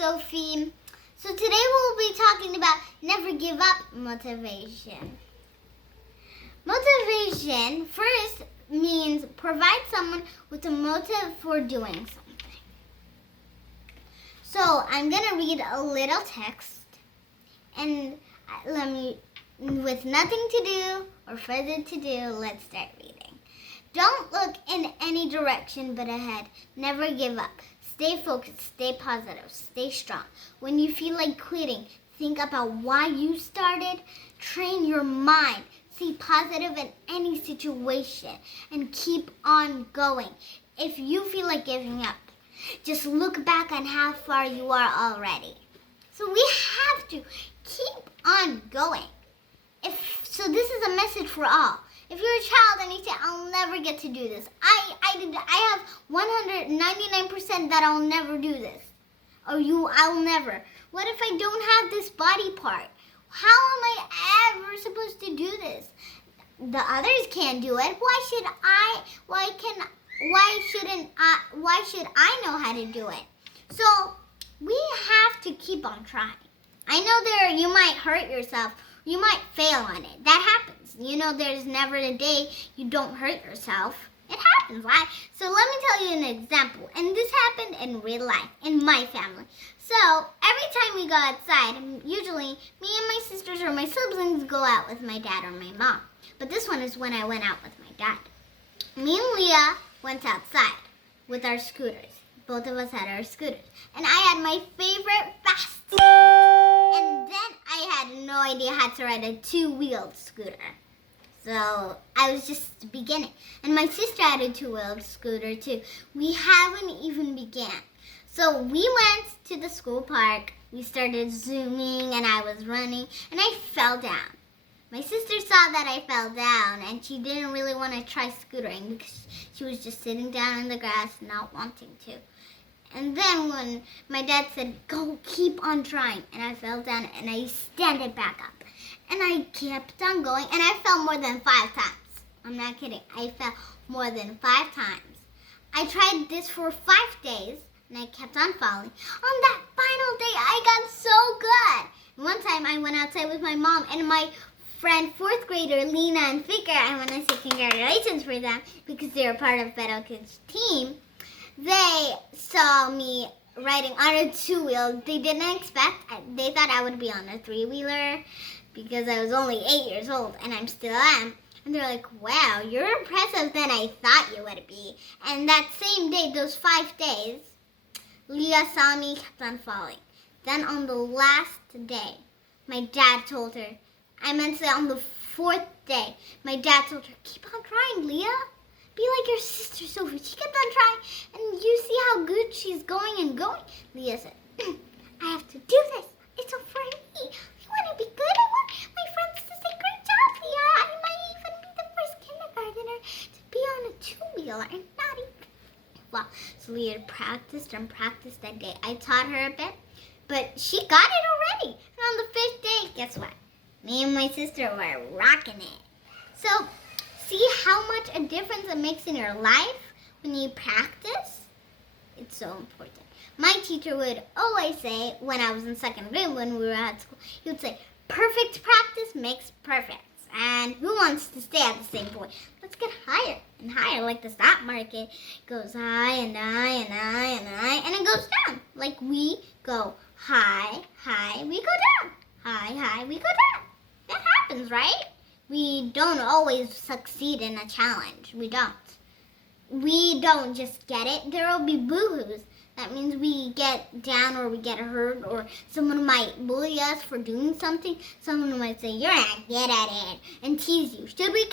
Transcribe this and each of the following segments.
Sophie. So today we'll be talking about never give up motivation. Motivation first means provide someone with a motive for doing something. So I'm going to read a little text and with nothing to do or further to do, let's start reading. Don't look in any direction but ahead. Never give up. Stay focused, stay positive, stay strong. When you feel like quitting, think about why you started. Train your mind. Stay positive in any situation and keep on going. If you feel like giving up, just look back on how far you are already. So we have to keep on going. So this is a message for all. If you're a child and you say, I'll never get to do this. I have 199% that I'll never do this. I'll never. What if I don't have this body part? How am I ever supposed to do this? The others can't do it. Why should I know how to do it? So we have to keep on trying. I know you might hurt yourself. You might fail on it. That happens. There's never a day you don't hurt yourself. It happens, right? So let me tell you an example. And this happened in real life, in my family. So every time we go outside, usually me and my sisters or my siblings go out with my dad or my mom. But this one is when I went out with my dad. Me and Leah went outside with our scooters. Both of us had our scooters. And I had my favorite fast scooter. And then I had no idea how to ride a two-wheeled scooter. So I was just beginning. And my sister had a two-wheeled scooter too. We haven't even began. So we went to the school park. We started zooming and I was running and I fell down. My sister saw that I fell down and she didn't really want to try scootering because she was just sitting down in the grass not wanting to. And then when my dad said, go, keep on trying, and I fell down and I standed back up. And I kept on going and I fell more than 5 times. I'm not kidding. I fell more than 5 times. I tried this for 5 days and I kept on falling. On that final day, I got so good. One time I went outside with my mom and my friend, 4th grader, Lena and Fikar, I want to say congratulations for them because they're part of Beto Kids' team. They saw me riding on a 2-wheel. They didn't expect. They thought I would be on a 3-wheeler because I was only 8 years old and I still am. And they're like, wow, you're impressive than I thought you would be. And that same day, those 5 days, Leah saw me, kept on falling. Then on the last day, my dad told her, I meant to say on the 4th day, my dad told her, keep on trying, Leah. Be like your sister Sophie. She kept on trying, and you see how good she's going and going. Leah said, I have to do this. It's all for me. You want to be good? I want my friends to say, great job, Leah. I might even be the first kindergartner to be on a 2-wheeler and not even. Well, so Leah practiced and practiced that day. I taught her a bit, but she got it already. And on the 5th day, guess what? Me and my sister were rocking it. So, see how much a difference it makes in your life when you practice? It's so important. My teacher would always say, when I was in 2nd grade, when we were at school, he would say, perfect practice makes perfect. And who wants to stay at the same point? Let's get higher and higher, like the stock market. It goes high and high and high and high, and it goes down. Like we go high, high, we go down. High, high, we go down. That happens, right? We don't always succeed in a challenge. We don't. We don't just get it. There will be boo-hoos. That means we get down or we get hurt or someone might bully us for doing something. Someone might say, you're not good at it and tease you. Should we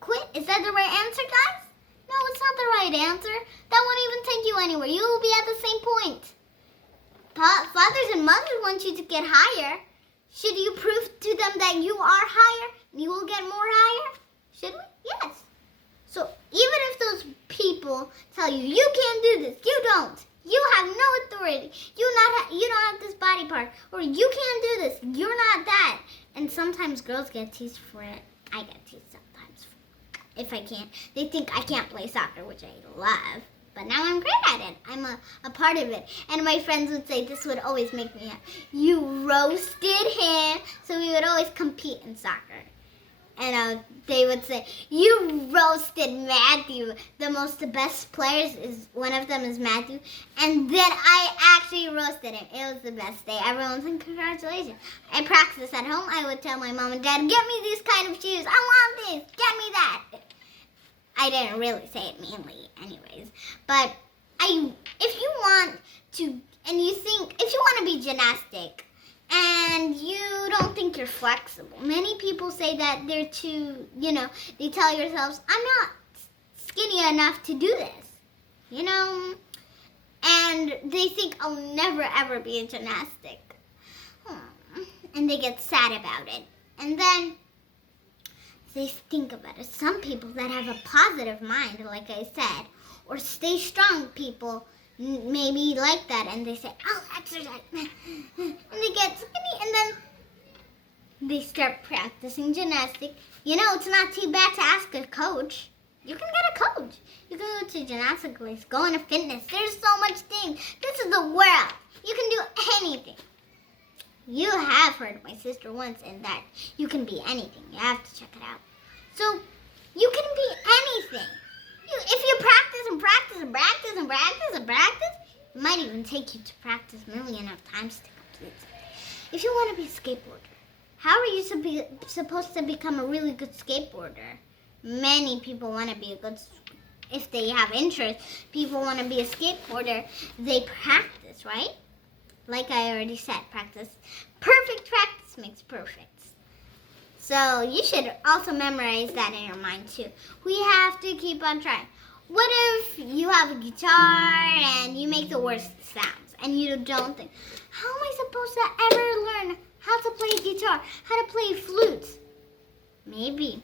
quit? Is that the right answer, guys? No, it's not the right answer. That won't even take you anywhere. You will be at the same point. Fathers and mothers want you to get higher. Should you prove to them that you are higher and you will get more higher? Should we? Yes. So even if those people tell you, you can't do this, you don't. You have no authority. You don't have this body part. Or you can't do this. You're not that. And sometimes girls get teased for it. I get teased sometimes if I can't. They think I can't play soccer, which I love. But now I'm great at it. I'm a part of it. And my friends would say, this would always make me happy. You roasted him. So we would always compete in soccer. And they would say, you roasted Matthew. The best players is, one of them is Matthew. And then I actually roasted him. It was the best day. Everyone's like, congratulations. I practice at home. I would tell my mom and dad, get me these kind of shoes. I want this. Get me that. I didn't really say it meanly anyways. But if you want to, and you think, if you want to be gymnastic, and you don't think you're flexible. Many people say that they're too, they tell yourselves, I'm not skinny enough to do this, and they think I'll never ever be a gymnastic. And they get sad about it. And then they think about it. Some people that have a positive mind, like I said, or stay strong people, maybe like that, and they say, I'll exercise, and they get skinny, and then they start practicing gymnastics. It's not too bad to ask a coach. You can get a coach. You can go to gymnastics place, go into fitness. There's so much things. This is the world. You can do anything. You have heard my sister once in that you can be anything. You have to check it out. So, you can be anything. If you practice and practice and practice and practice and practice, it might even take you to practice a million of times to complete something. If you want to be a skateboarder, how are you supposed to become a really good skateboarder? Many people want to be a good, if they have interest, people want to be a skateboarder, they practice, right? Like I already said, practice. Perfect practice makes perfect. So you should also memorize that in your mind too. We have to keep on trying. What if you have a guitar and you make the worst sounds and you don't think, how am I supposed to ever learn how to play guitar, how to play flutes? Maybe.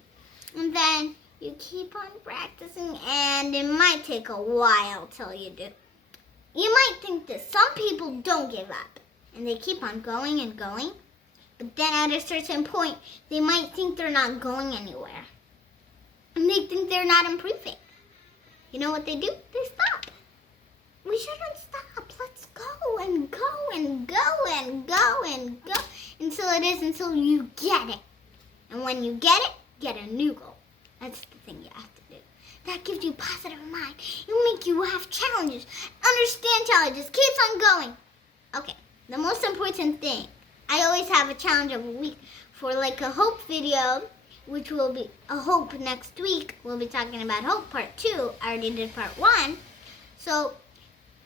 And then you keep on practicing and it might take a while till you do. You might think this. Some people don't give up and they keep on going and going. But then at a certain point, they might think they're not going anywhere. And they think they're not improving. You know what they do? They stop. We shouldn't stop. Let's go and go and go and go and go until you get it. And when you get it, get a new goal. That's the thing you have to do. That gives you a positive mind. It will make you have challenges. Understand challenges. Keeps on going. Okay, the most important thing. I always have a challenge of a week for like a hope video, which will be a hope next week. We'll be talking about hope part 2. I already did part 1. So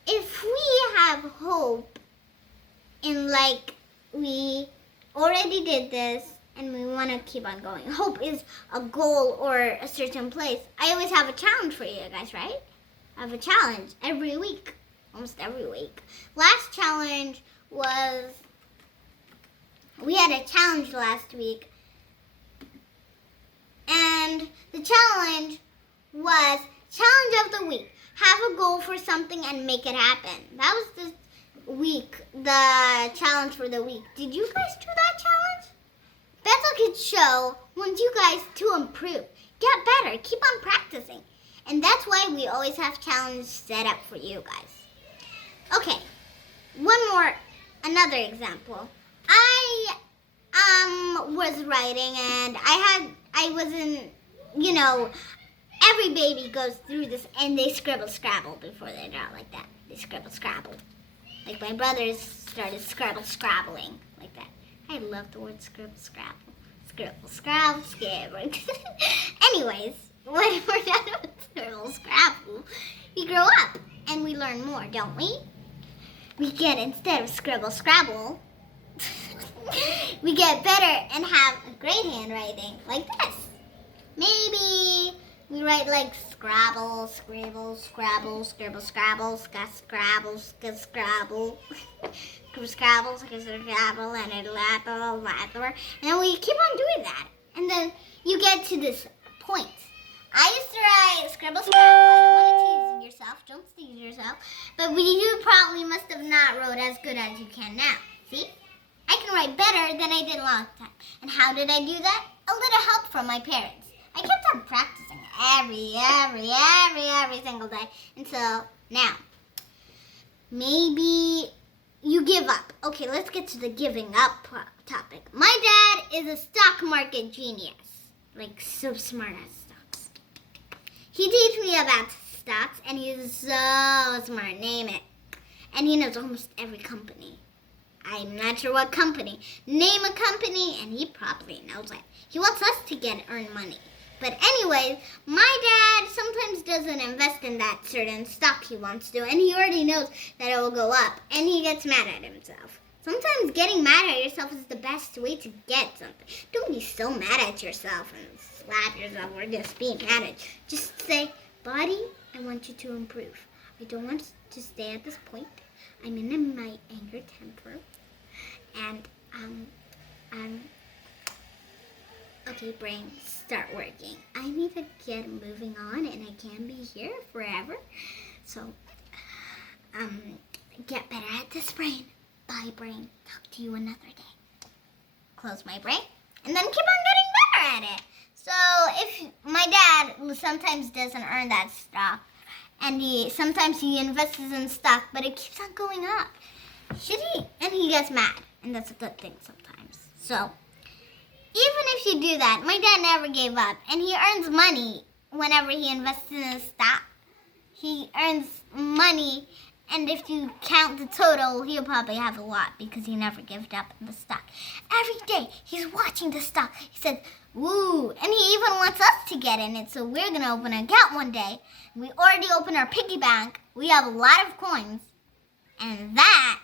if we have hope in like we already did this and we want to keep on going. Hope is a goal or a certain place. I always have a challenge for you guys, right? I have a challenge every week, almost every week. Last challenge was, we had a challenge last week, and the challenge was challenge of the week. Have a goal for something and make it happen. That was the challenge for the week. Did you guys do that challenge? That's a good show. Want you guys to improve, get better, keep on practicing. And that's why we always have challenges set up for you guys. Okay, another example. I was writing and I wasn't, every baby goes through this and they scribble scrabble before they draw like that. They scribble scrabble. Like my brothers started scrabbling like that. I love the word scribble scrabble. Scribble scrabble, scribble. Anyways, when we're done with scribble scrabble, we grow up and we learn more, don't we? We get, instead of scribble scrabble, we get better and have a great handwriting like this. Maybe we write like Scrabble, Scribble, Scrabble, Scribble, Scrabble, Scrabble, Scrabble, Scrabble, Scrabble, and and then we keep on doing that. And then you get to this point. I used to write Scribble, Scrabble. I don't want to tease yourself. Don't tease yourself. But you probably must have not wrote as good as you can now. See? I can write better than I did last time. And how did I do that? A little help from my parents. I kept on practicing every single day until Now, maybe you give up. Okay, let's get to the giving up topic. My dad is a stock market genius. Like, so smart at stocks. He teaches me about stocks, and he's so smart. Name it. And he knows almost every company. I'm not sure what company. Name a company, and he probably knows it. He wants us to earn money. But anyways, my dad sometimes doesn't invest in that certain stock he wants to, and he already knows that it will go up, and he gets mad at himself. Sometimes getting mad at yourself is the best way to get something. Don't be so mad at yourself and slap yourself or just be mad at you. Just say, body, I want you to improve. I don't want to stay at this point. I'm in my anger temper. And, okay, brain, start working. I need to get moving on, and I can't be here forever. So, get better at this, brain. Bye, brain. Talk to you another day. Close my brain, and then keep on getting better at it. So, if my dad sometimes doesn't earn that stock, and sometimes he invests in stock, but it keeps on going up. And he gets mad, and that's a good thing sometimes. So, even if you do that, my dad never gave up, and he earns money whenever he invests in a stock. He earns money, and if you count the total, he'll probably have a lot because he never gave up in the stock. Every day, he's watching the stock. He says, woo, and he even wants us to get in it, so we're going to open an account one day. We already opened our piggy bank. We have a lot of coins, and that